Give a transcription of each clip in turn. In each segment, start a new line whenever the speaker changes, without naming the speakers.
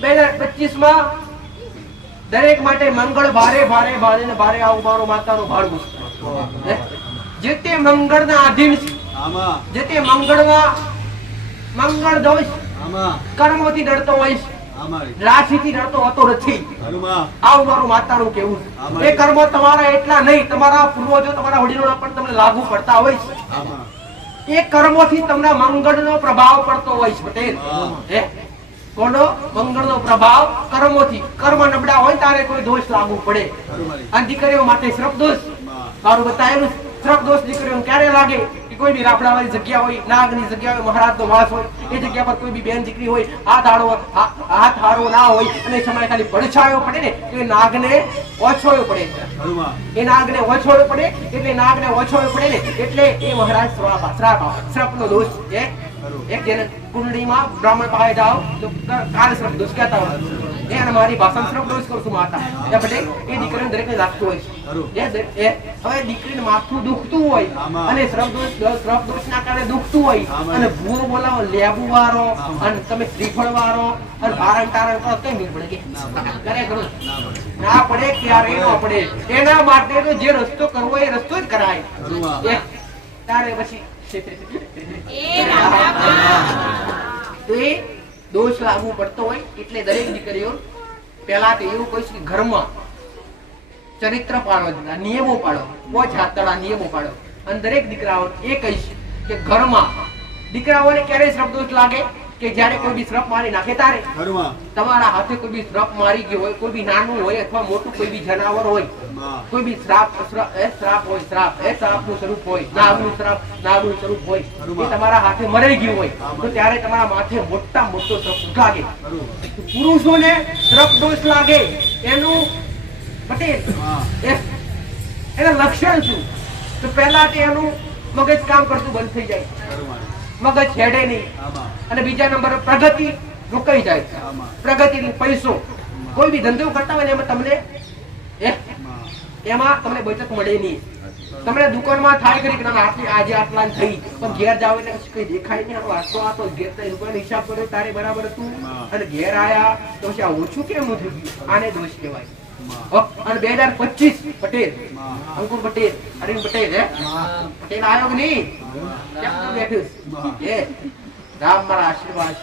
બે હજાર પચીસમાં દરેક માટે મંગળ ભારે ભારે ભારે ને ભારે આવું મારો માતાનું ભાર ગુસ્સો જે તે મંગળના આધીન છે. જે તે મંગળમાં મંગળ દોષ કર્મોથી ડરતો હોય છે. રાશિથી ડરતો હોતો નથી. આવું મારું માતાનું કેવું છે. એ કર્મો તમારા એટલા નહીં તમારા પૂર્વજો તમારા વડીલોના પણ તમને લાગુ પડતા હોય છે. એ કર્મોથી તમને મંગળનો પ્રભાવ પડતો હોય છે પટેલ.
હા.
કોનો મંગળનો પ્રભાવ, કર્મોથી. કર્મ નબળા હોય તારે કોઈ દોષ લાગુ પડે. આ દીકરીઓ માટે શ્રપ દોષ. સારું બતાવેલું શ્રપ દોષ દીકરીઓ ક્યારે લાગે? કે કોઈ બી રાફડાવાળી જગ્યા હોય, નાગની જગ્યા હોય, મહારાજનો વાસ હોય, એ જગ્યા પર કોઈ બી બેન દીકરી હોય હાથ હારો હાથ હારો ના હોય, અને સમય ખાલી પડછાયો પડે ને, તો એ નાગને ઓછોયો પડે. એ નાગને ઓછોયો પડે, એટલે નાગને ઓછોયો પડે ને, એટલે એ મહારાજ શ્રાપ શ્રાપ. શ્રાપનો દોષ એ એક જેને કુંડળીમાં બ્રાહ્મણ પાસે જાઓ તો કાલ દોષ કહેતા હોય. અને મારી ભાષામાં શ્રાપ દોષ કરું છું માતા. એ પટેલ એ દીકરીને દરેકને લાગતું હોય છે. હવે દીકરીને માથું દુખતું હોય અને શ્રાપ દોષ દોષના કારણે દુખતું હોય અને ભૂવો બોલાવો લેબુ વાળો અને તમે શ્રીફળ વાળો અને ભારણ તારણ કરો કઈ નહીં પડે કરે કરો.
ના પડે.
ક્યારે ન પડે. એના માટે તો જે રસ્તો કરવો એ રસ્તો જ કરાય. તારે પછી. તો એ દોષ લાગુ પડતો હોય એટલે દરેક દીકરીઓ પહેલા તો એવું કહીશ કે ઘરમાં ચરિત્ર પાડો નિયમો પાડો. પોચ હાથડા નિયમો પાડો. અને દરેક દીકરાઓ એ કહીશ કે ઘરમાં દીકરાઓને ક્યારે શ્રપ લાગે? કે જ્યારે કોઈ બી શ્રપ મારી નાખે તારે તમારા હાથે કોઈ બી શ્રપ મારી ગયો હોય કોઈ બી નાનું હોય અથવા મોટું કોઈ બી જનાવર હોય કોઈ બી શ્રાપ એ શ્રાપ હોય શ્રાપ એ શ્રાપનું સ્વરૂપ હોય નાગનું શ્રાપ નાગનું સ્વરૂપ હોય એ તમારા હાથે મરાઈ ગયું હોય તો ત્યારે તમારા માથે મોટા મોટો શ્રપ લાગે પુરુષોને શ્રપ દોષ લાગે એનું પટેલ. એના લક્ષણ શું? તો પહેલા તે એનું મગજ કામ કરતું બંધ થઈ જાય. મગજ હેડે નહીં. અને બીજા નંબર પ્રગતિ રોકાઈ જાય પ્રગતિ પૈસો. કોઈ બી ધંધો કરતા હોય ને એમાં તમને એમાં તમને બચત મળે નહીં. તમને દુકાનમાં થાય કરી કે ના, આટલી આજે આટલા થઈ. પણ ઘેર જાવ એટલે કઈ દેખાય નહીં. આનો આટલો આટલો ઘેર તો રૂપિયાનો હિસાબ કર્યો તારે બરાબર હતું. અને ઘેર આયા તો પછી આ ઓછું કેમ થઈ ગયું? આને દોષ કહેવાય. અને બે હજાર પચીસ પટેલ. અંકુર પટેલ અરવિંદ પટેલ હે? પટેલ આયોગ બેઠું? છે? રામ મારા આશીર્વાદ.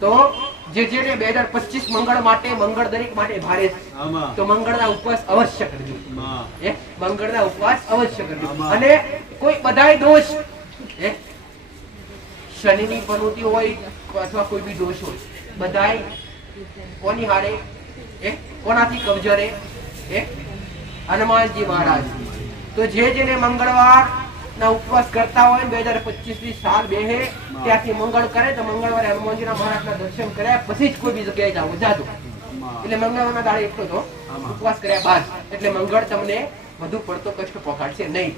તો જે જે બે હજાર પચીસ મંગળ માટે મંગળ દરેક માટે ભારે તો મંગળના ઉપવાસ અવશ્ય કરજો. મંગળ ના ઉપવાસ અવશ્ય કરજો. અને કોઈ બધાય દોષ? શનિની પ્રવૃત્તિ હોય અથવા કોઈ બી દોષ હોય બધાય કોની હારે કોનાથી કબજરે એ હનુમાનજી મહારાજ. તો જે જેને મંગળવાર ના ઉપવાસ કરતા હોય બે હજાર પચીસની સાલ બેહે ત્યાંથી મંગળ કરે તો મંગળવારે હનુમાનજીના મહારાજના દર્શન કર્યા પછી જ કોઈ બી જગ્યાએ
જાવમાં
એટલે મંગળવારના દાડે એટલો તો ઉપવાસ કર્યા બાદ. એટલે મંગળ તમને વધુ પડતો કષ્ટ પહોંચાડશે નહીં.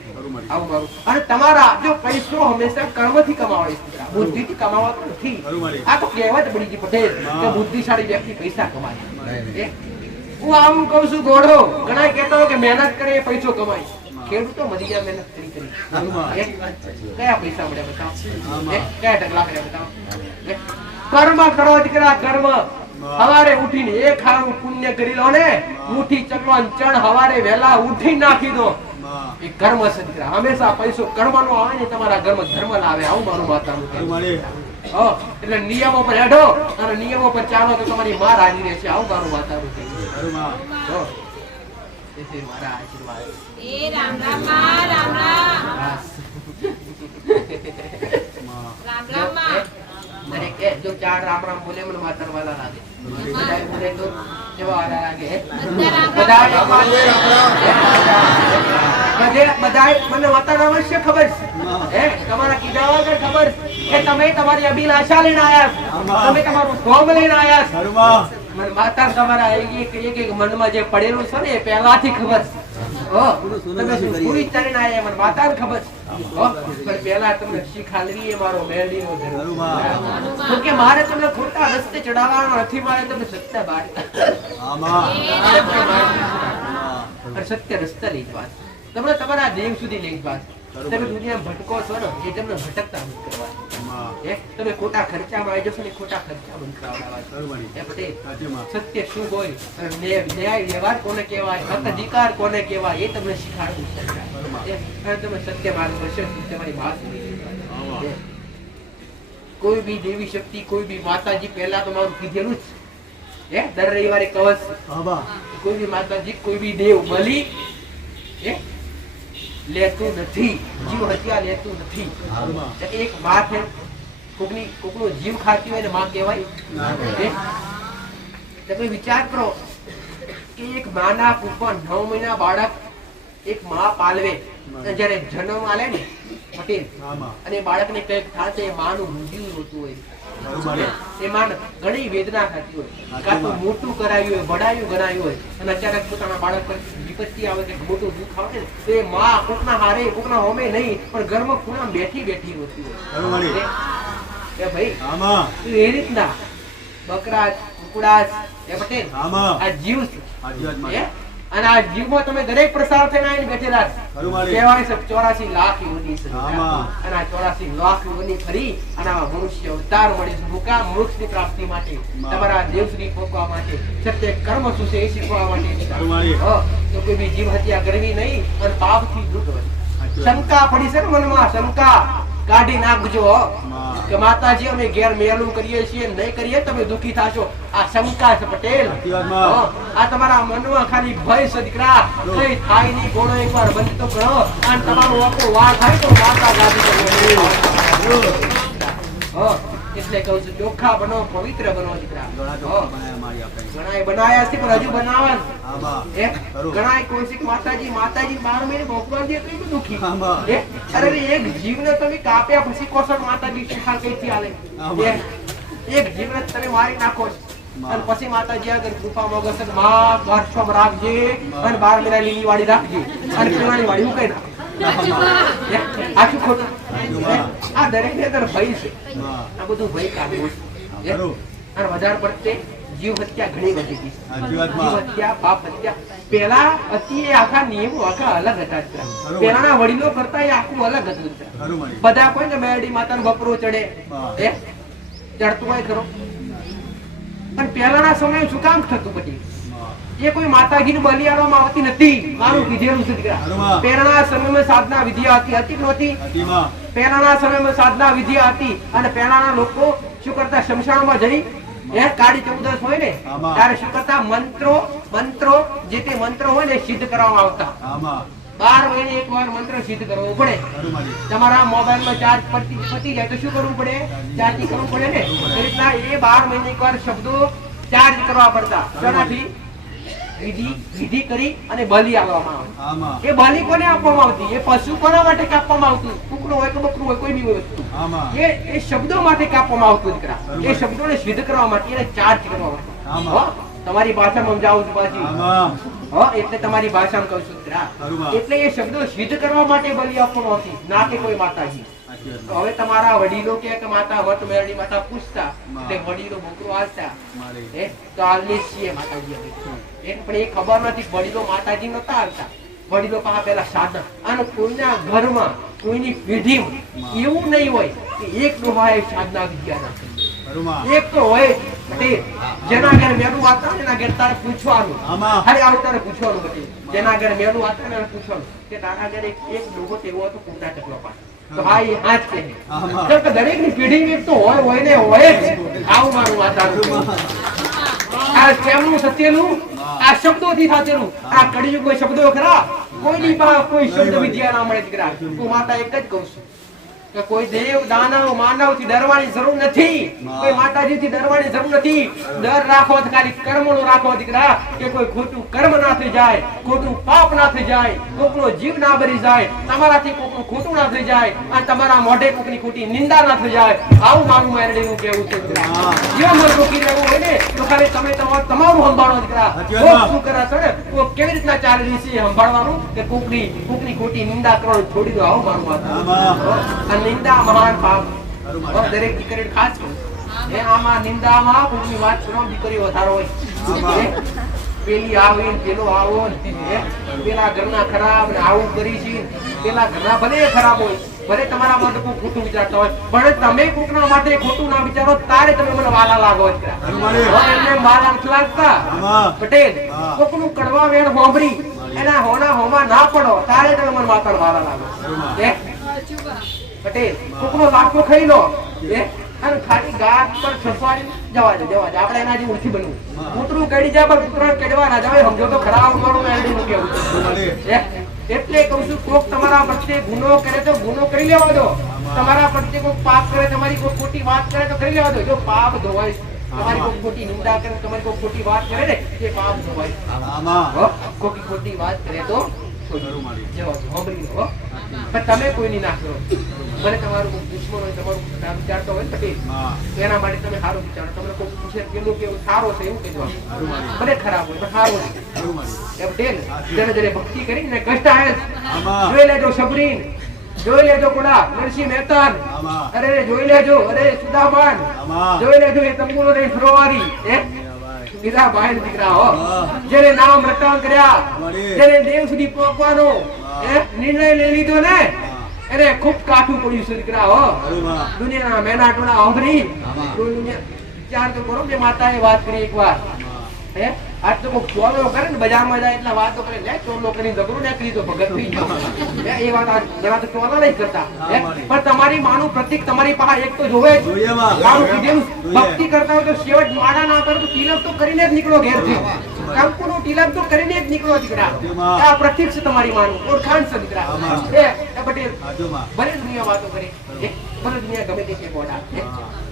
આવું મારું. અને તમારા જો પૈસો હંમેશા કર્મથી કમાવાય છે. બુદ્ધિથી કમાવાતો નથી. આ તો કહેવત પડી ગઈ પટેલ કે બુદ્ધિશાળી વ્યક્તિ પૈસા કમાય. હું આમ કહું છું ઘોડો ઘણા કહેતા કે મહેનત કરે પૈસો કમાય. ખેડૂતો મરી ગયા મહેનત કરી કરી. કયા પૈસા મળ્યા બતાવો? કયા ઢગલા કર્યા બતાવો? કર્મ કરો દીકરા કર્મ. હવારે ઉઠીને એક હારું પુણ્ય કરી લો ને મુઠી ચકવાન ચણ હવારે વેલા ઉઠી નાખી દો. એ કર્મ છે દીકરા. હંમેશા પૈસો કર્મનો આવે ને તમારા ઘરમાં ધર્મ લાવે. આવું મારું માતાનું હો, એટલે નિયમો પર હેઠો અને નિયમો પર ચાલો તો તમારી માં રાજી રહેશે. આવું મારું માતાનું છે. મારા આશીર્વાદ.
એ રામ રામ રામ રામ
બસ.
માં
રામ
જો,
રામમાં.
એ, જો ચાર રામ રામ બોલે મને માતર વાલા લાગે. બોલે તો કેવા વાલા લાગે?
બધા રામ રામ
બધે- બધાય મને વાતાવરણ અવશ્ય ખબર છે. હે. તમારા કીધા વગર ખબર કે તમે તમારી અભિલાષા લઈને આયા તમે તમારું ફોર્મ લઈને આયા. માતા તમારા એક એક એક મનમાં જે પડેલું છે ને એ પહેલાથી ખબર છે. તમે શું શું વિચારીને આયા મને માતાને ખબર? પણ પહેલા તમને શીખ એ મારો મેરડીનો ધર્મ. કે મારે તમને ખોટા રસ્તે ચડાવવાનો નથી મારે તમને સત્ય બાર સત્ય રસ્તે લઈ જવા તમને તમારા દેવ સુધી લઈ જવા. તમે દુનિયા ભટકો છો ને એ તમને ભટકતા બંધ કરવા તમે ખોટા ખર્ચામાં આવી જશો ને ખોટા ખર્ચા
બંધમાં.
સત્ય શું હોય? ન્યાય વ્યવહાર કોને કહેવાય? અધિકાર કોને કહેવાય? એ તમને શીખાડવું તમે સત્ય માર્ગ તમારી વાત. કોઈ બી દેવી શક્તિ કોઈ બી માતાજી પહેલા મારું કીધેલું જ. હે? દર રવિવારે કવચ. કોઈ બી માતાજી કોઈ બી દેવ મલી હે? લેતું નથી. જીવ હત્યા લેતું નથી. એક માં છે કોકની કોકનો જીવ ખાતી હોય ને માં કહેવાય? તમે વિચાર કરો કે એક માના ઉપર નવ મહિના બાળક એક માં પાલવે. જ્યારે જન્મ આલે ને પટેલ અને બાળકને કંઈક થાય તો એ માનું મૃત્યુ હોતું હોય.
ખરું મારી.
એ માન ઘણી વેદના થતી હોય. કાં તો મોટું કરાવ્યું હોય વડાયું ગણાયું હોય અને અચાનક પોતાના બાળક પર વિપત્તિ આવે કે મોટું દુઃખ આવે ને તો એ માં કોકના હારે કોકના હોમે નહીં પણ ઘરમાં ખૂણા બેઠી બેઠી હોતી હોય. એ? ભાઈ. તો એ રીતના બકરા કુકડા એ પટેલ. આ જીવ છે. અને આ જીવમાં તમે દરેક પ્રસાર થઈને આવીને બેઠેલા. કહેવાય છે ચોરાસી લાખ યોની છે. અને આ ચોરાસી લાખ યોની ફરી અને આ મનુષ્ય અવતાર મળી છે. મુકા મોક્ષની પ્રાપ્તિ માટે. તમારા દેવશ્રી પોકવા માટે. સત્ય કર્મ શું છે એ શીખવા માટે. તો કોઈ બી જીવ હત્યા કરવી નહીં અને પાપથી દૂર રહેવું. શંકા પડી છે ને મનમાં શંકા. કાઢી નાખજો. કે માતાજી અમે ઘેર મેલું કરીએ છીએ નહીં કરીએ તમે દુખી થાશો. આ શંકા છે પટેલ. આ તમારા મનમાં ખાલી ભય છે દીકરા. કઈ થાય નહીં ઘોડો એકવાર બંધ તો કરો. અને તમારો આખો વાર થાય તો માતા ગાદી હો. એટલે કહું છું ચોખ્ખા બનો પવિત્ર બનો દીકરા.
ઘણા બનાયા
છે પણ હજુ બનાવવાનું.
આમાં.
હે?
ખરું.
ઘણાએ કૌશિક માતાજી માતાજી બાર મહિને ભગવાન જે એટલું દુખી અરે એક જીવને તમે કાપ્યા પછી કોસર માતાજી શિખા કઈથી આલે? એક જીવને તમે મારી નાખો અને પછી માતાજી આગળ કૃપા મોગસમાં વર્ષમ રાખજે અને બાર મહિના લીલી વાળી રાખજે. અને પીવાની વાળી ઉકાઈ નાખ
આમાં.
આખું ખોટું. આ દરેકની અંદર ભય છે. આ બધું ભય કાઢવું છે. અને વધારે પડતે જીવ હત્યા ઘણી વધી
વાત
જીવ હત્યા, પાપ હત્યા. પેલા હતી આખા નિયમો આખા અલગ હતા. પેલાના વડીલો કરતા એ આખું અલગ હતું. બધા કોઈ ને મેરડી માતાનો બપરો ચડે. એ ચડતું હોય ખરો પણ પહેલાના સમયે શું કામ થતું પછી? એ કોઈ માતાજીને બલિ આપવામાં આવતી નથી. મારું કીધેલું છે દીકરા.
બરોબર.
પહેલાના સમયમાં સાધના વિધિ હતી હતી નહોતી?
માં.
પહેલાના સમયમાં સાધના વિધિ હતી અને પહેલાના લોકો શું કરતા શમશાનમાં જઈ એ કાળી ચૌદશ હોય ને ત્યારે શું કરતા મંત્રો મંત્રો જે તે મંત્રો હોય ને સિદ્ધ કરવામાં આવતા. બાર મહિને એક વાર મંત્ર સિદ્ધ કરવો પડે. તમારા મોબાઈલ મોબાઈલમાં ચાર્જ પતી પતી જાય તો શું કરવું પડે? ચાર્જિંગ. કરવું પડે ને? એ રીતના એ બાર મહિને એક વાર શબ્દો ચાર્જ કરવા પડતા. શેનાથી? વિધિ વિધિ કરી અને બલિ આપવામાં આવે. એ બલિ કોને આપવામાં આવતી? એ પશુ કોના માટે કાપવામાં આવતું? કુકડો હોય કે બકરું હોય કોઈ બી વસ્તુ. એ એ શબ્દો માટે કાપવામાં આવતું દીકરા. એ શબ્દોને સિદ્ધ કરવા માટે એને ચાર્જ કરવા માટે. તમારી ભાષામાં સમજાવું છું પાછી. એટલે તમારી ભાષામાં કહું છું દીકરા. એટલે એ શબ્દો સિદ્ધ કરવા માટે બલિ આપવામાં આવતી ના કે કોઈ માતાજી. હવે તમારા વડીલો કે માતા વટ મેરડી માતા પૂછતા એટલે વડીલો બોકરો હાલતા હે? તો હાલીએ છીએ માતાજી. એ પણ એ ખબર નથી વડીલો માતાજી નતા હાલતા વડીલો પાસે પેલા સાધન. અને કોઈના ઘરમાં કોઈની પેઢીમાં એવું નહીં હોય કે એક ડોહાએ સાધના વિદ્યા ના કરી.
ખરું માં.
એક તો હોય તે જેના ઘરે મેળું વાતા એના ઘરે તારે પૂછવાનું. અરે આવું તારે પૂછવાનું બધી. જેના ઘરે મેળું વાતા એને પૂછવાનું કે તારા ઘરે એક એક ડોહો તેવો હતો કુંડા ચકલો પાસે. તો હા એ હા જ કહે
આમાં.
કેમ કે દરેકની પેઢીમાં એક તો હોય હોય ને હોય જ. આવું મારું વાતાવરણ આ કેમનું સત્યનું આ શબ્દોથી સાચેનું. આ કળિયુગમાં શબ્દો ખરા? કોઈની પાસે કોઈ શબ્દ વિદ્યા ના મળે દીકરા. હું માતા એક જ કહું છું. કે કોઈ દેવ દાનવ માનવથી ડરવાની જરૂર નથી. કોઈ માતાજી થી ડરવાની જરૂર નથી. ડર રાખો ખાલી કર્મ નો રાખો દીકરા કે કોઈ ખોટું કર્મ ના થઈ જાય ખોટું પાપ ના થઈ જાય કોકનો જીવ ના ભરી જાય તમારાથી કોકનું ખોટું ના થઈ જાય અને તમારા મોઢે કોકની ખોટી નિંદા ના થઈ જાય. આવું મારું મેરડીનું કેવું છે દીકરા જીવનમાં રોકી રહેવું હોય ને તો ખાલી તમે તમારું સંભાળો દીકરા કોક શું કરે છે ને કોક કેવી રીતના ચાલી રહી છે સંભાળવાનું કે કોકની કોકની ખોટી નિંદા કરવાનું છોડી દો. આવું મારું વાત નિંદા મહાન પાપ દરેક દીકરી ખાસ એ આમાં નિંદામાં કોકની વાત કરો દીકરી વધારો હોય. પેલી આવી પેલો આવો પેલા ઘરના ખરાબ ને આવું કરી છે. પેલા ઘરના ભલે ખરાબ હોય ભલે તમારા માટે કોઈ ખોટું વિચારતા હોય પણ તમે કોકના માટે ખોટું ના વિચારો તારે તમે મને વાલા લાગો એમને વાલા લાગતા. પટેલ
કોક
કોકનું કડવા વેણ હોમરી એના હોના હોમાં ના પડો તારે તમે મને માતા વાલા લાગો? પટેલ કોકનો લાખો ખાઈ લો. અને ખાલી ગાત પર છસવાડી જવા દે જવા દે. આપણે એના જેવું નથી બનવું. કૂતરું કડી જાય પણ કૂતરો કડવા ના જાય સમજો તો ખરાબ મારું એરડીનું કેવું? એટલે કહું છું કોક તમારા પ્રત્યે ગુનો કરે તો ગુનો કરી લેવા દો. તમારા પ્રત્યે કોઈ પાપ કરે તમારી કોઈ ખોટી વાત કરે તો કરી લેવા દો. જો પાપ ધોવાય તમારી કોઈ ખોટી નિંદા કરે તમારી કોઈ ખોટી વાત કરે ને એ પાપ ધોવાય. કોઈ ખોટી વાત કરે તો જવા દો, સાંભળી લો, હો. પણ તમે કોઈની ના કરો. મને તમારું દુશ્મન હોય તમારું વિચારતો હોય ને પટેલ એના માટે તમે સારું વિચારો. તમને કોઈ પૂછે કેવું કેવું સારો છે એવું
કહેવા
ભલે ખરાબ હોય પણ સારો છે. એમ પટેલ જેને જેને ભક્તિ કરી ને કષ્ટ આવે જોઈ લેજો સબરીન જોઈ લેજો કોડા નરસિંહ મહેતાન. અરે જોઈ લેજો. અરે સુદામાન. જોઈ લેજો એ તંબુલો ને ફરવારી બીજા ભાઈ. દીકરા હો. જેને નામ રટણ કર્યા. જેને દેવ સુધી પહોંચવાનો. નિર્ણય લઈ લીધો ને. એને ખૂબ કાઠું પડ્યું છે દીકરા હો. દુનિયાના મેના ટોળા આવરી ચાર તો કરો કે માતાએ વાત કરી એકવાર. હે? આજ તો ચોલો કરે ને બજારમાં જાય એટલે વાતો કરે લે ચોલો કરીને દગડું નાખી દીધો ભગત થઈ ગયો એ વાત ઘણા તો ચોલા નહીં કરતા પણ તમારી માનું પ્રતીક તમારી પાસે એક તો જોવે જ. મારું કીધેલું ભક્તિ કરતા હોય તો શેવટ માળા ના કરો તો તિલક તો કરીને જ નીકળો ઘેરથી. કંકુનું તિલક તો કરીને જ નીકળો દીકરા.
પ્રતિક
આ પ્રતીક છે તમારી માનું. ઓળખાણ છે દીકરા. એ પટેલ ભલે દુનિયા વાતો કરે. ભલે દુનિયા ગમે તે ગોડા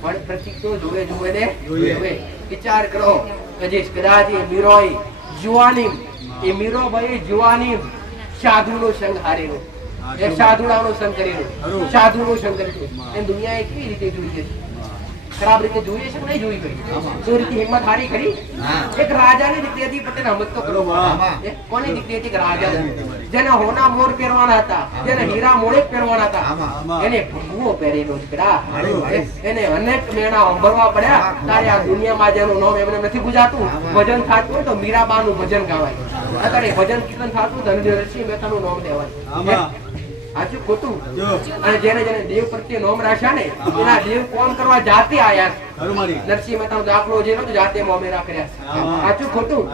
પણ પ્રતિક તો જોવે જોવે ને જોવે. વિચાર કરો. કે જે કદાચ એ મીરોય જુવાની એ મીરોભાઈ જુવાની સાધુનો સંગ હારેલો. એ સાધુડાનો સંગ કરેલો. સાધુનો સંગ કરેલો. એમ દુનિયાએ કેવી રીતે જોઈ છે? ખરાબ રીતે જોઈએ છે નહીં જોઈ ભાઈ તો રીતે હિંમત હારી કરી એક રાજાની દીકરી હતી પટેલ હમત તો કરો કોની દીકરી હતી? રાજા જેને હોના મોર પહેરવાના હતા. જેને હીરા મોડે પહેરવાના હતા. એને ભગવો પહેરેલો દીકરા એને અનેક મેણા અંભરવા પડ્યા. તારે આ દુનિયામાં જેનું નામ એમને નથી ગુજાતું ભજન થતું હોય તો મીરાબાનું ભજન ગાવાય. અત્યારે ભજન કીર્તન થતું ધનંજય ઋષિ મહેતાનું નામ લેવાય. સાચું ખોટું? અને જેને જેને દેવ પ્રત્યે નોમ રાખ્યા ને એના દેવ કોમ કરવા જાતે આયા નરસિંહ મહેતા મહેતાનો દાખલો જે નતો જાતે મોમેરા કર્યા સાચું ખોટું.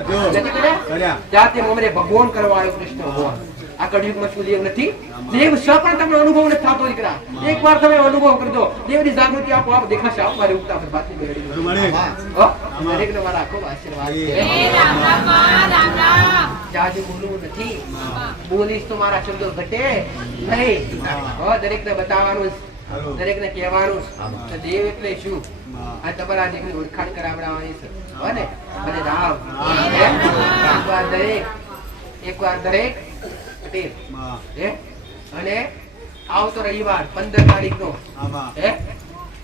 જાતે મોમેરે ભગવાન કરવા આવ્યો કૃષ્ણ ભગવાન. આ કળિયુગમાં શું નથી? દેવ સ પણ તમને અનુભવ નથી થતો દીકરા. એકવાર તમે અનુભવ કરજો. દેવની જાગૃતિ આપો આપ દેખાશે. આવો મારી ઉગતા પર બાતમી મેળવી
ખરું મારી.
હો? દરેકને મારા ખૂબ આશીર્વાદ છે
હે રામ રામમાં, રામ રામ.
જાજુ બોલવું નથી. બોલીશ તો મારા શબ્દો ઘટે. નહીં. દરેકને બતાવવાનું દરેકને કહેવાનું દેવ એટલે શું? આ તમારા દેવની ઓળખાણ કરાવડાવવાની છે. હો ને? અને રામ? એકવાર દરેક એકવાર દરેક પટેલ. હે? અને આવતો રવિવાર પંદર તારીખ નો હે?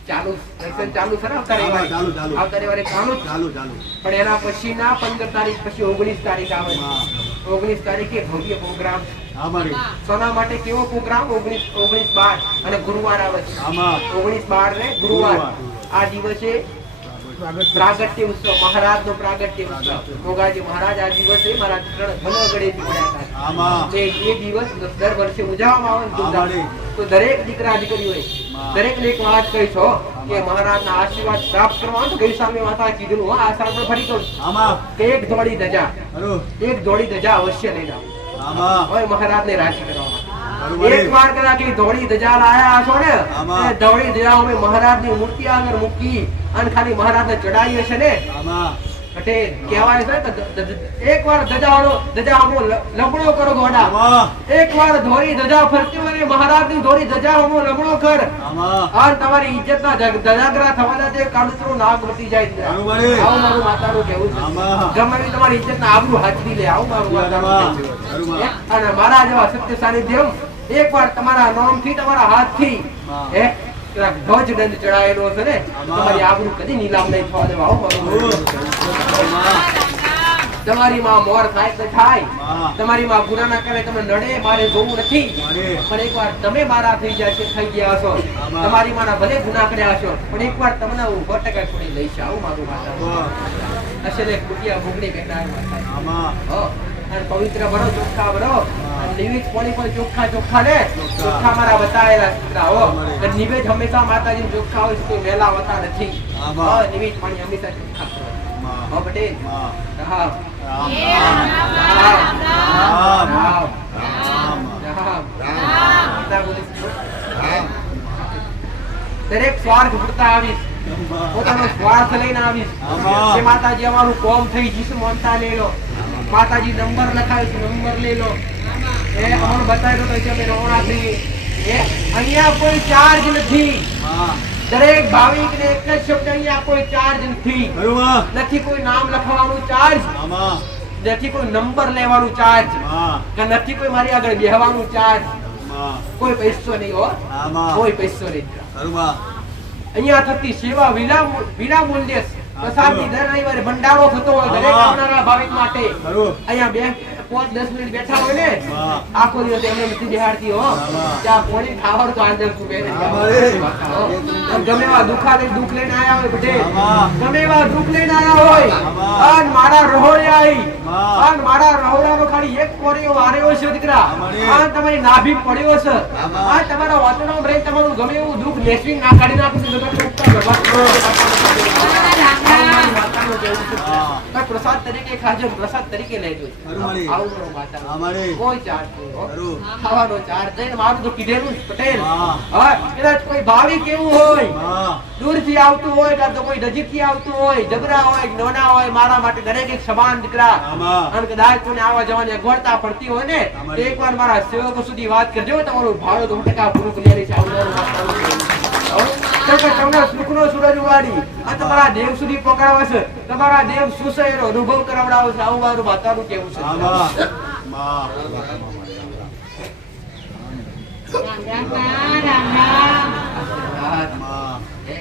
ચાલુ સેશન ચાલુ છે આવતા રવિવારે?
ચાલુ, ચાલુ.
આવતા રવિવારે ચાલુ
ચાલુ ચાલુ.
પણ એના પછી ના પંદર તારીખ પછી ઓગણીસ તારીખ આવે. ઓગણીસ તારીખે ભવ્ય પ્રોગ્રામ. સોના માટે કેવો પ્રોગ્રામ? ઓગણીસ ઓગણીસ બાર. અને ગુરુવાર આવે છે.
આમાં.
ઓગણીસ બાર ને ગુરુવાર. આ દિવસે પ્રાગટ્ય ઉત્સવ મહારાજ નો પ્રાગટ્ય ઉત્સવ. મોગાજી મહારાજ આ દિવસે મારા મળ્યા હતા. એ દિવસ દર વર્ષે ઉજવવામાં આવે ને તો દરેક દીકરા દીકરીઓએ
દરેક
દરેકને એક વાત કહી છો કે મહારાજ ના આશીર્વાદ પ્રાપ્ત કરવા તો ગઈ સામે માતા કીધું હા આ સાલ પણ ફરી કહું. કે એક જોડી ધજા. એક જોડી ધજા અવશ્ય લઈ જાઓ. મહારાજ મહારાજને રાજી કરવા. એક વાર કદાચ એ ધોળી ધજા લાયા છો ને એ ધોળી ધજા અમે મહારાજની મૂર્તિ આગળ મૂકી અને ખાલી મહારાજને ચડાવીએ છે ને. એટલે કહેવાય છે એક વાર ધજાવાળો ધજા અમો લબડો કરો ગોડા. એક વાર ધોળી ધજા ફરતી હોય મહારાજની ધોળી ધજા અમો લબડો કર. અને તમારી ઇજ્જત ના ધજાગરા થવાના તે કાળુતરું નાગ મટી જાય
છે.
આવું મારું માતાનું કહેવું છે. ગમે તમારી તમારી ઇજ્જતના આબરૂ હાજરી લે. આવું મારું માતાનું છે. અને મારા જેવા સત્ય સાનિધ્યમ એકવાર તમારા નામથી તમારા હાથથી
થી
હે? ધ્વજ દંડ ચડાયેલો છે ને તમારી આબરૂ કદી નીલામ નહીં થવા દેવા.
આમાં.
તમારી માં મોર થાય તો થાય. તમારી માં ગુના ના કરે તમે નડે મારે જોવું નથી.
પણ
પણ એકવાર તમે મારા થઈ ગયા છે થઈ ગયા હશો. તમારી માના ભલે ગુના કર્યા હશો પણ એકવાર તમને હું સો ટકા છોડી લઈશ આવું મારું માતા. અસલે કુટિયા ભૂગડી બેઠા માતા
આમાં.
હો. પવિત્ર ભરો ચોખ્ખા ભરો નિવેદ કોની પણ ચોખ્ખા ચોખ્ખા ને ચોખ્ખા. મારા બતાવેલા સૂત્રા હો. નિવેદ હંમેશા માતાજી ચોખ્ખા હોય છે વેલા હોતા નથી. નિવેદ પાણી હંમેશા ચોખ્ખા દરેક સ્વાર્થ ભૂલતા આવીશ. પોતાનો સ્વાર્થ લઈને આવીશ. માતાજી અમારું કોમ થઈ જીશું મમતા લઈ લો માતાજી નંબર લખાવીશ નંબર લઈ લો. એ અમને બતાવ્યો તો છે અમે નવરાત્રી એ અહીંયા કોઈ ચાર્જ નથી. દરેક ભાવિકને એક જ શબ્દ અહીંયા કોઈ ચાર્જ નથી. નથી કોઈ નામ લખવાનું ચાર્જ. નથી કોઈ નંબર લેવાનું ચાર્જ. કે નથી કોઈ મારી આગળ બેહવાનું ચાર્જ. કોઈ પૈસો નહીં હો.
આમાં.
કોઈ પૈસો નહીં. અહીંયા થતી સેવા વિના વિના મૂલ્ય મૂલ્યે પ્રસાદની દર રવિવારે ભંડારો થતો હોય દરેક આવનારા ભાવિક માટે. અહીંયા બે પાંચ દસ મિનિટ બેઠા હોય ને આખો દિવસ એમને નથી બિહારતી હો. ત્યાં પોણી ખાવાનું તો આંદર. અને ગમે એવા દુખા લઈને દુઃખ લઈને આયા હોય પટેલ ગમે એવા દુઃખ લઈને આયા હોય અન મારા રહોડે આવી
અન
અને મારા રહોડાનો ખાલી એક કોરિયો વાર્યો છે દીકરા.
અન
અને તમારી નાભી પડ્યો છે. આ તમારા વાતનો બ્રેક તમારું ગમે એવું દુઃખ લેસવી ના કાઢી નાખું તો તમે ચોખ્ખા છે. પણ પ્રસાદ તરીકે ખાજો પ્રસાદ તરીકે લેજો. આવું કરો
અમારે.
કોઈ ચાર્જ નહીં ખાવાનો ચાર્જ નહીં મારું તો કીધેલું પટેલ. કદાચ કોઈ ભાવિક એવું હોય. દૂરથી આવતું હોય કાં તો કોઈ નજીકથી આવતું હોય જબરા હોય નોના હોય મારા માટે દરેક એક સમાન દીકરા. અને કદાચ કોઈને આવવા જવાની અગવડતા પડતી હોય ને એક
વાર
એકવાર મારા સેવકો સુધી વાત કરજો તમારું ભાડું તો ટકા પૂરું કરી છે. આવનારું છે. હો? કે તમને સુખનો સૂરજ ઉગાડી અને તમારા દેવ સુધી પકડાવે છે તમારા દેવ શું છે એનો અનુભવ કરાવડાવે છે આવું મારું માતાનું કેવું છે
આમાં. માં.
રામ રામ રામ રામ
આશીર્વાદ.
માં.
હે?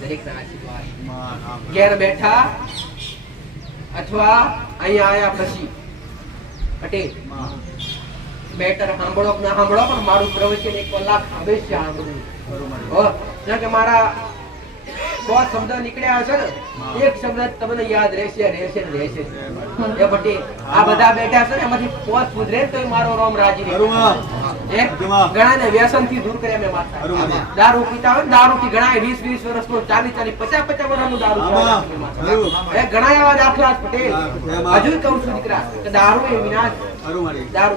દરેકના
આશીર્વાદમાં. રામ.
ઘેર બેઠા અથવા અહીંયા આયા પછી પટેલ બેટર સાંભળો ના સાંભળો પણ મારું પ્રવચન એક કલાક હવે સાંભળવું
ખરું
કે મારા સો શબ્દ નીકળ્યા છે ને એક શબ્દ તમને યાદ રહેશે રહેશે રહેશે. એ ભટ્ટી આ બધા બેઠા છે ને એમાંથી પોસ સુધરે તો મારો રોમ રાજી વ્યસનથી દૂર કર્યા મેં માતા દારૂ પીતા હોય દારૂ વીસ વીસ વર્ષ નો ચાલીસ પચાસ પચાસ વર્ષ દારૂ ઘણા એવા હજુ કહું છું દીકરા કે દારૂ એ વિનાશ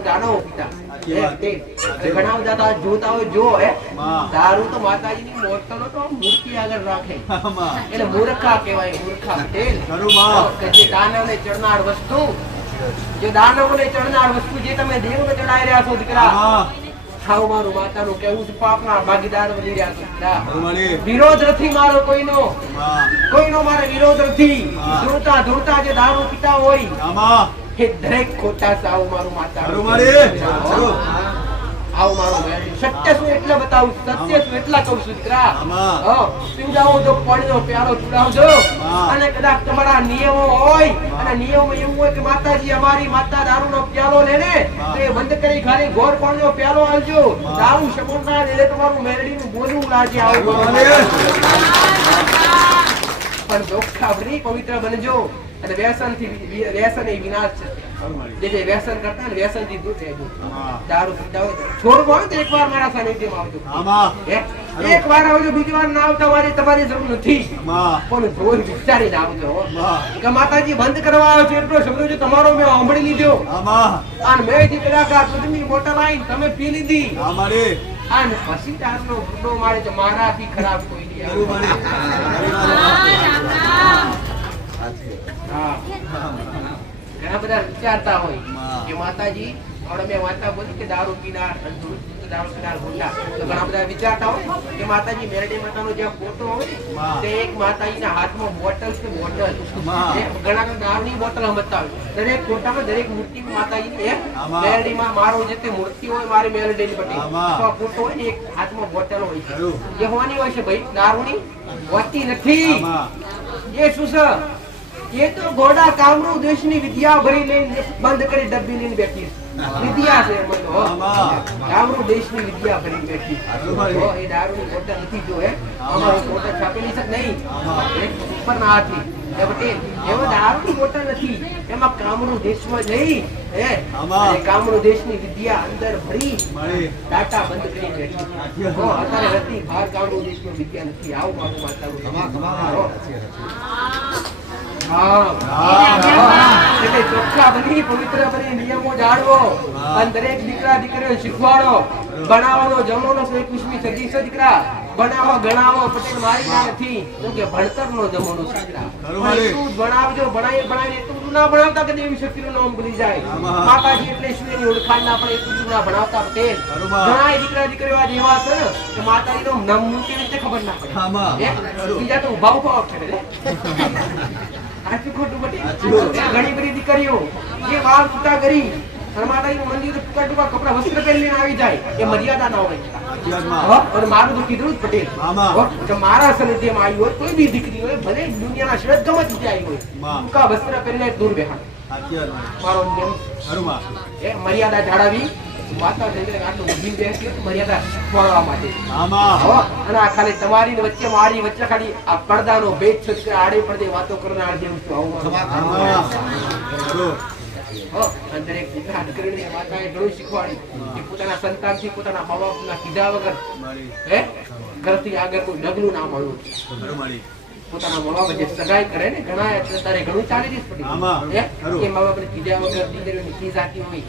દારૂ.
સાચી
ઘણા બધા જોતા હોય જો હે. દારૂ તો માતાજીની મોતનો તો મૂર્તિ આગળ રાખે. એટલે મૂર્ખા કહેવાય મૂર્ખા. કે જે દાનવને ચડનાર વસ્તુ જે દાનવોને ચડનાર વસ્તુ જે તમે દેવને ચડાઈ રહ્યા છો દીકરા. ખાવ મારું માતાનું કેવું છે પાપના ભાગીદાર બની રહ્યા છો દીકરા. વિરોધ નથી મારો કોઈનો. કોઈનો મારે વિરોધ નથી. ધૂળતા ધૂળતા જે દારૂ પીતા હોય
આમાં.
દરેક ખોટા છે મારું માતા
ખરું મારી. ખરું.
આવું મારું મેળવી. સત્ય શું એટલે બતાવું સત્ય શું એટલા કહું છું દીકરા પીવડાવો તો પાણીનો પ્યાલો પીવડાવજો અને કદાચ તમારા નિયમો હોય અને નિયમો એવું હોય કે માતાજી અમારી માતા દારૂનો પ્યાલો લે ને
હા.
તો એ બંધ કરી ખાલી ઘોર પાણીનો પ્યાલો આવજો
હા.
દારૂ સમોરના લીધે તમારું મેરડીનું બોલવું લાગે આવું. પણ બની પવિત્ર બનજો અને વ્યસનથી વ્યસન એ વિનાશ છે. જે વ્યસન કરતા વ્યસનથી દૂર થઈ
ગયું
દારૂ છોડવું હોય તો એક વાર મારા સાનિધ્યમાં આવજો એક વાર આવજો બીજી વાર ના આવતા વારી તમારી જરૂર નથી. પણ રોજ વિચારી આવજો. કે માતાજી બંધ કરવા આવ્યો છે એટલો શબ્દ છે તમારો મેં સાંભળી લીધો. અને મેં જે કલાકાર સુધમી મોટા લાઈન તમે પી લીધી. અને પછી તારનો ગુડો મારે છે મારાથી ખરાબ કોઈ નહીં બધા વિચારતા હોય કે માતાજી હમણાં મેં વાર્તા બોલી કે દારૂ પીનાર અને દૂધ દૂધ દારૂ પીનાર ગુંડા. તો ઘણા બધા વિચારતા હોય કે માતાજી મેરડી માતાનો જે ફોટો હોય તે એક માતાજીના હાથમાં બોટલ છે બોટલ. ઘણા દારૂની બોટલ સમજતા હોય. દરેક ફોટામાં દરેક મૂર્તિ માતાજીની એક મેરડીમાં મારો જે તે મૂર્તિ હોય મારી મેરડીની ની
આમાં.
ફોટો હોય ને એક હાથમાં બોટલ હોય છે. એ હોવાની હોય છે ભાઈ દારૂની હોતી નથી. એ શું છે? એ તો ઘોડા કામરૂ દેશની વિદ્યા ભરી લઈને બંધ કરી ડબ્બી લઈને બેઠી વિદ્યા છે એમાં તો કામરૂ દેશની વિદ્યા ભરી બેઠી છે.
બરોબર.
હો, એ દારૂની બોટલ નથી જો હે. બોટલ છાપેલી છે નહીં? એવો દારૂની બોટલ નથી. એમાં કામરૂ દેશમાં જઈ હે. કામરૂ દેશની વિદ્યા અંદર ભરી ટાટા બંધ કરી બેઠી અત્યારે હતી બહાર કામરૂ દેશની વિદ્યા નથી. આવું મારું માતાનું ચોખ્ખા બની પવિત્ર બની નિયમો જાળવો. અને દરેક દીકરા દીકરીઓ શીખવાડો. ભણાવવાનો જમવાનો એકવીસમી સદી છે દીકરા. ભણાવો ગણાવો પટેલ મારી ના નથી. કે દીકરા. ભણાવજો એટલું બધું ના ભણાવતા કે દેવી શક્તિનું નામ ભૂલી જાય? માતાજી એટલે શું એની ઓળખાણ ના પણ એટલું બધું ના ભણાવતા પટેલ. ઘણાય દીકરા દીકરીઓ આજ એવા છે ને માતાજી નામ રીતે ખબર ના પડે. બીજા તો ઊભા ઊભા. સાચું ખોટું બધી? ઘણી બધી દીકરીઓ જે વાળ છૂટા કરી અને મંદિર ટૂંકા ટૂંકા કપડા વસ્ત્ર પહેરીને આવી જાય એ મર્યાદા ના હોય? અને મારું તો કીધું જ પટેલ મારા સાનિધ્યમાં આવી હોય કોઈ બી દીકરી હોય ભલે દુનિયાના શ્રેષ્ઠ ગમે આવી હોય. ટૂંકા વસ્ત્ર પહેરીને દૂર બેહાડ. મારો મર્યાદા જાળવી તમારી વચ્ચે મારી વચ્ચે ખાલી આ પડદાનો ભેદ છે આડે પડદે વાતો કરનાર જેવું છું. આવું અને દરેક દીકરા દીકરીને માતાએ ઘણું કે પોતાના સંતાનથી પોતાના મા બાપના કીધા વગર. હે? ઘરથી આગળ કોઈ ડગલું ના મળવું.
ખરું મળી.
પોતાના મા બાપ જે સગાઈ કરે ને ઘણા અત્યારે ઘણું ચાલી જ પડી. કે મા બાપને કીધા વગર દીકરીઓની ખી જાતી હોય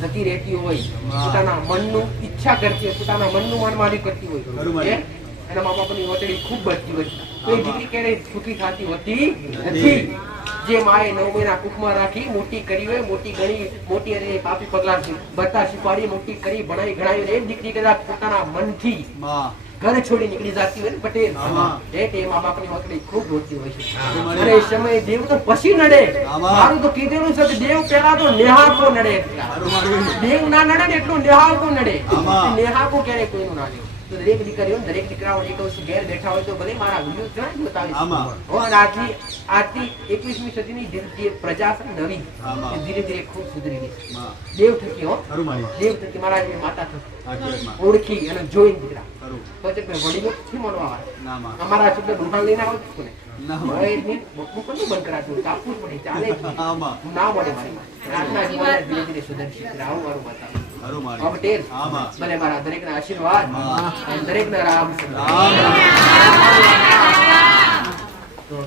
જતી રહેતી હોય પોતાના મનનું ઈચ્છા કરતી હોય પોતાના મનનું મનમાની કરતી હોય. એના મા બાપની વતડી ખૂબ બચતી હોય. તો એ દીકરી ક્યારેય સુખી થતી હોતી
નથી.
જે માએ નવ મહિના કુકમાં રાખી મોટી કરી હોય મોટી ગણી મોટી અને પાપી પગલા બતા શીખવાડી મોટી કરી ભણાઈ ગણાવી એમ દીકરી કદાચ પોતાના મનથી. ઘર છોડી નીકળી જતી હોય ને પટેલ તે મા બાપની વકડી ખૂબ રોતી હોય છે. અને એ સમયે દેવ તો પછી નડે. મારું તો કીધેલું છે કે દેવ પેલા તો નેહાકો નડે. દેવ ના નડે ને એટલું નેહાકો નડે. નેહાકો ક્યારે કોઈનું ના દેવ તો દરેક દીકરીઓ દરેક દીકરાઓ એક વર્ષ ઘેર બેઠા હોય તો ભલે મારા વીડિયો ઘણા જ બતાવીશ.
આમાં.
આટલી આજની એકવીસમી સદીની જે પ્રજા છે નવી એ ધીરે ધીરે ખૂબ સુધરી
ગઈ
દેવ થકી હો. દેવ થકી મારા માતા થકી. ઓળખી અને જોઈને દીકરા. પછી મેં વડીલો થી મળવા આવે. અમારા શબ્દ ડુહાણ લઈને આવો છો ને પણ બંધ કરાતું કાપવું જ પડે ચાલે ના મળે મારી રાતના ધીરે ધીરે સુધરશે. આવું મારું માતા
ખરું
હવે
મળી.
ટેર
આમાં.
મારા દરેકના આશીર્વાદ દરેકના
રામ રામ.